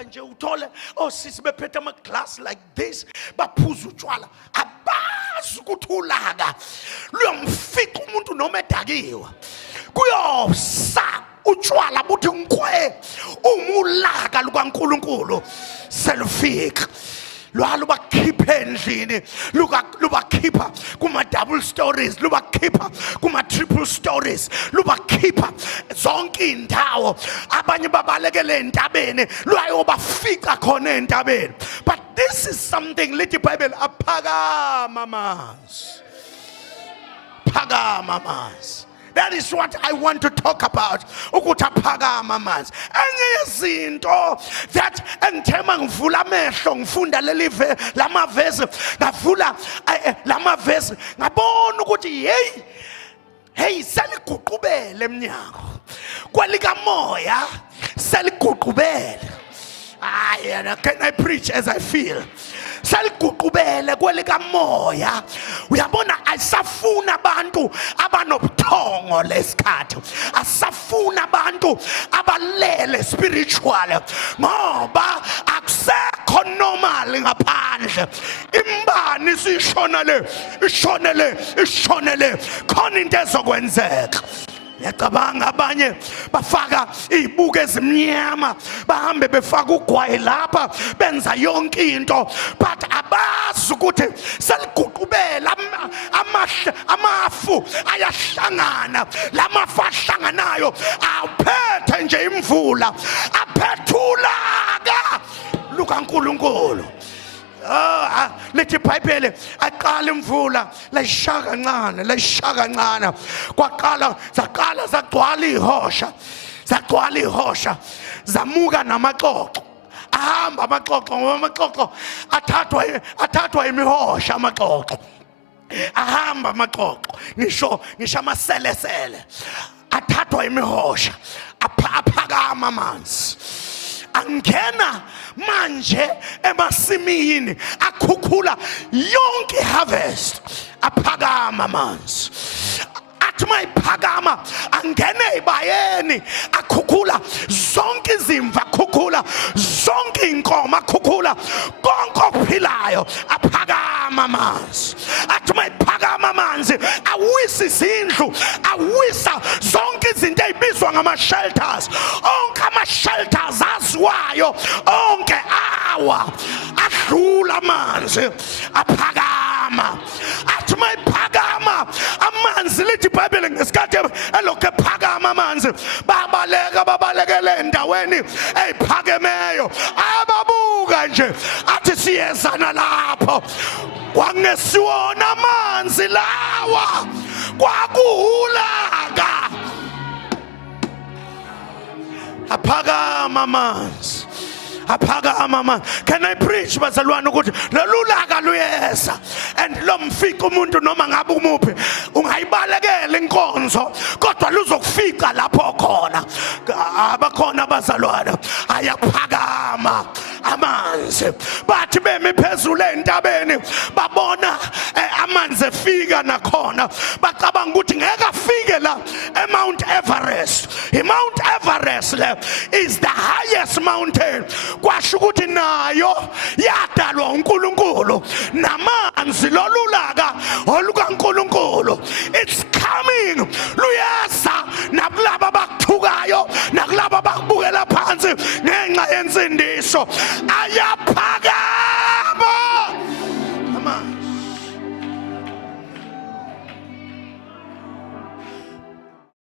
basuka nje uthole osisi bephethe ama-glass like this baphuza utshwala abazi ukuthi ulaka luyamfika umuntu noma edakiwe kuyosa utshwala buthi nkwe umulaka lukaNkulunkulu selufika lubakhipha endlini lubakhipha kuma-double stories lubakhipha kuma-triple stories lubakhipha zonke indawo abanye babalekele entabeni luyayobafika khona entabeni. But this is something lithi iBhayibheli aphakama amanzi, phakama amanzi. That is what I want to talk about. Ukuthi aphakama amanzi. Enye yezinto that engithema ngivula amehlo ngifunda lama verse ngavula lama verse ngabona ukuthi hey seliguqubele eminyango kwelika moya seliguqubele. Can I preach as I feel? Seliguqubele kwelika moya. Uyabona asafuna abantu abanobuthongo lesikhathi, asafuna abantu abalele spiritual ngoba akusekho normal ngaphandle. Imbani ishonele khona into ezokwenzeka. Yacabanga abanye bafaka izibuko ezimnyama bahambe befaka ugwayi lapha benza yonke into, but abazi ukuthi seliguqubela amafu ayahlangana. Lamafu ahlanganayo awuphethe nje imvula aphethulaka lukaNkulunkulu. Lithi iBhayibheli aqala imvula layishaka kancane kwaqala zagcwala ihosha zamuka namaxoxo ahamba amaxoxo ngoba amaxoxo athathwa imihosha. Amaxoxo ahamba amaxoxo ngisho amaselesele athathwa imihosha aphakama amanzi angena manje emasimini akhukhula yonke harvest. Aphakama amanzi athi mayiphakama angene ebayeni akhukhula zonke izimva, akhukhula zonke inkomo, akhukhula konke okuphilayo. Aphakama amanzi athi mayiphakama amanzi awisa izindlu, awisa zonke izinto ezibizwa ngama-shelters. Onke ama-shelters aziwayo onke awa adlula amanzi. Aphakama athi mayiphakama amanzi lithi iBhayibheli ngesikhathi elokhu ephakama amanzi babalekele endaweni eyiphakemeyo ababuka nje athi siyezana lapho kwangesiwona amanzi lawa kwakuhulaka. Aphakama amanzi, aphakama amanzi. Can I preach bazalwane ukuthi lolulaka luyeza and lomfika umuntu noma ngabe umuphi ungayibalekela inkonzo kodwa luzokufika lapho khona. Abakhona bazalwane ayaphakama amanzi bathi bemi phezulu entabeni babona amanzi efika nakhona bacabanga ukuthi ngeke afike la eMount Everest. iMount Everest le is the highest mountain. Kwasho ukuthi nayo yadalwa uNkulunkulu namanzi lolulaka olukaNkulunkulu. It's coming. Luyeza nakulabo abakuthukayo nakulabo abakubukela phansi ngenxa yensindiso. Ayaphaka